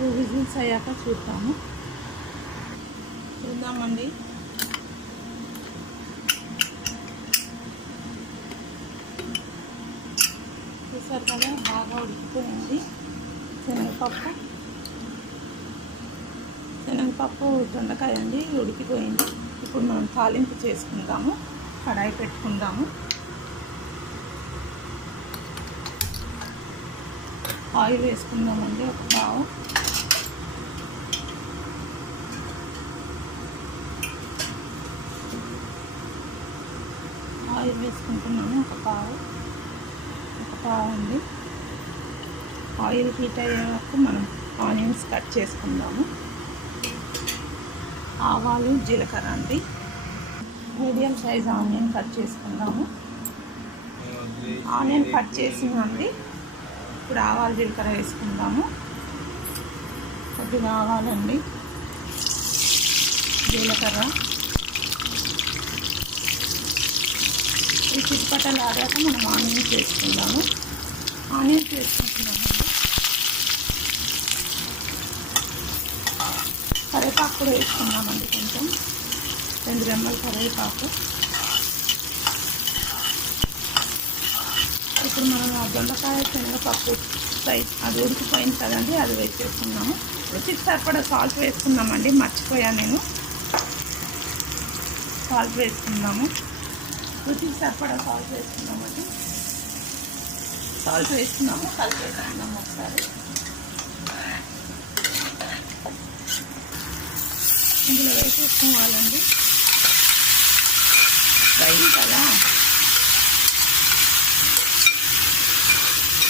2 whistles అయ్యాక చూద్దామండి. చూసారు కదా, బాగా ఉడికిపోయింది. శనగపప్పు దొండకాయ అండి ఉడికిపోయింది. ఇప్పుడు మనం తాలింపు చేసుకుందాము. కడాయి పెట్టుకుందాము. ఆయిల్ వేసుకుందామండి. ఒక పావు ఆయిల్ వేసుకుంటున్నాము. ఒక పావు అండి. ఆయిల్ హీట్ అయ్యే వరకు మనం ఆనియన్స్ కట్ చేసుకుందాము. ఆవాలు, జీలకర్ర అండి. మీడియం సైజ్ ఆనియన్ కట్ చేసుకుందాము. ఆనియన్ కట్ చేసిందండి. ఇప్పుడు ఆవాలు, జీలకర్ర వేసుకుందాము. కొద్దిగా ఆవాలండి, జీలకర్ర ఈ చిట్పటలు ఆడాక మనం ఆనియన్స్ వేసుకుందాము. ఆనియన్స్ వేసుకుంటున్నామండి. కరివేపాకు కూడా వేసుకుందామండి. కొంచెం 2 రెమ్మల కరివేపాకు. ఇప్పుడు మనం ఆ దొండకాయ శనగపప్పు అది ఉడికిపోయింది కదండి, అది వేసేసుకున్నాము. రుచికి సరిపడా సాల్ట్ వేసుకున్నామండి. మర్చిపోయాను నేను. సాల్ట్ వేసుకుందాము. రుచికి సరిపడా సాల్ట్ వేసుకున్నామండి. సాల్ట్ వేసుకున్నాము. కలిపేసుకున్నాము ఒకసారి. ఇందులో వేసేసుకోవాలండి. ఫ్రై కదా,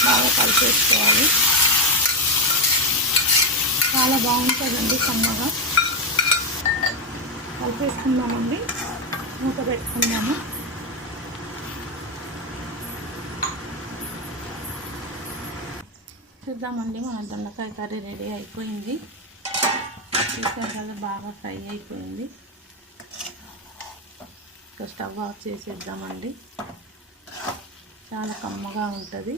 బాగా కలిపేసుకోవాలి. చాలా బాగుంటుందండి కమ్మగా. కలిపేసుకుందామండి. మూత పెట్టుకుందాము. చూద్దామండి, మన దొండకాయ కర్రీ రెడీ అయిపోయింది. చూసారు కదా, బాగా ఫ్రై అయిపోయింది. ఇంకా స్టవ్ ఆఫ్ చేసేద్దామండి. చాలా కమ్మగా ఉంటుంది.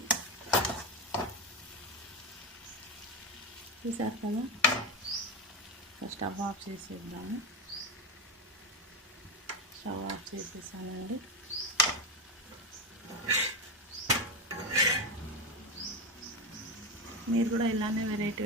చూసారు కదా, స్టవ్ ఆఫ్ చేసేద్దాము. స్టవ్ ఆఫ్ చేసేసానండి. మీరు కూడా ఇలానే వెరైటీ